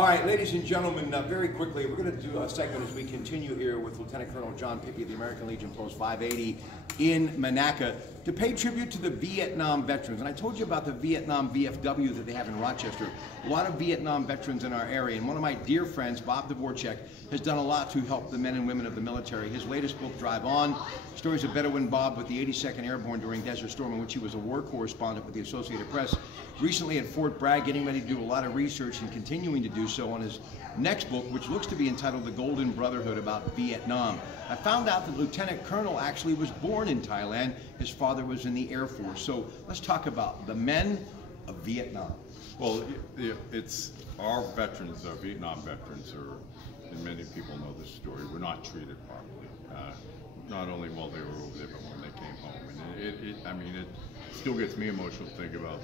All right, ladies and gentlemen, very quickly, we're going to do a segment as we continue here with Lieutenant Colonel John Pippy of the American Legion Post 580 in Monaca to pay tribute to the Vietnam veterans. And I told you about the Vietnam VFW that they have in Rochester. A lot of Vietnam veterans in our area. And one of my dear friends, Bob Dvorak, has done a lot to help the men and women of the military. His latest book, Drive On, stories of Bedouin Bob with the 82nd Airborne during Desert Storm, in which he was a war correspondent with the Associated Press. Recently at Fort Bragg, getting ready to do a lot of research and continuing to do so on his next book, which looks to be entitled The Golden Brotherhood, about Vietnam. I found out that Lieutenant Colonel actually was born in Thailand. His father was in the Air Force. So let's talk about the men of Vietnam. Well, it's our veterans, our Vietnam veterans, and many people know this story, were not treated properly. Not only while they were over there, but when they came home. And it still gets me emotional to think about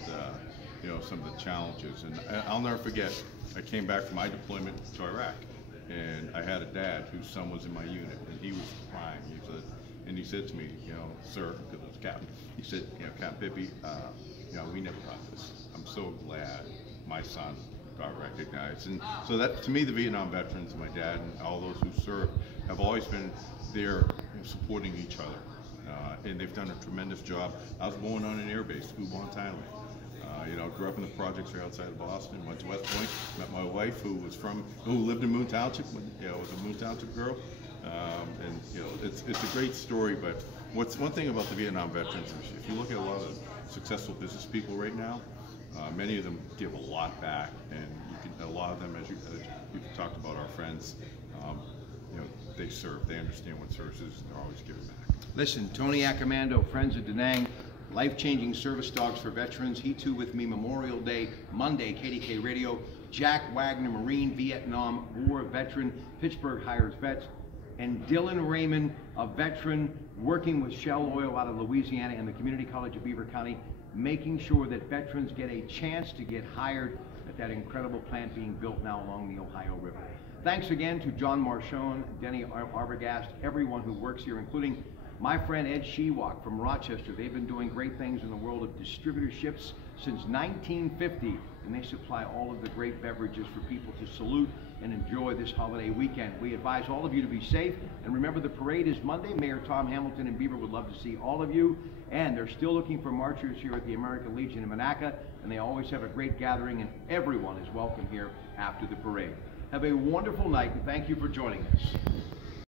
some of the challenges. And I'll never forget, I came back from my deployment to Iraq, and I had a dad whose son was in my unit, and he was crying. He said to me, sir, because it was Captain, he said, Captain Pippy, we never got this. I'm so glad my son got recognized. And so that, to me, the Vietnam veterans, my dad, and all those who served have always been there supporting each other. And they've done a tremendous job. I was born on an air base, Ubon, Thailand. Grew up in the projects right outside of Boston, went to West Point, met my wife who lived in Moon Township, was a Moon Township girl. It's a great story, but one thing about the Vietnam veterans, if you look at a lot of successful business people right now, many of them give a lot back, and a lot of them, as you talked about, our friends, they serve, they understand what service is, and they're always giving back. Listen, Tony Accomando, Friends of Da Nang, life-changing service dogs for veterans. He too with me, Memorial Day, Monday, KDK Radio. Jack Wagner, Marine, Vietnam War veteran, Pittsburgh hires vets. And Dylan Raymond, a veteran working with Shell Oil out of Louisiana and the Community College of Beaver County, making sure that veterans get a chance to get hired at that incredible plant being built now along the Ohio River. Thanks again to John Marchone, Denny Arbogast, everyone who works here, including my friend Ed Shewak from Rochester. They've been doing great things in the world of distributorships since 1950, and they supply all of the great beverages for people to salute and enjoy this holiday weekend. We advise all of you to be safe, and remember the parade is Monday. Mayor Tom Hamilton and Beaver would love to see all of you, and they're still looking for marchers here at the American Legion in Monaca, and they always have a great gathering, and everyone is welcome here after the parade. Have a wonderful night, and thank you for joining us.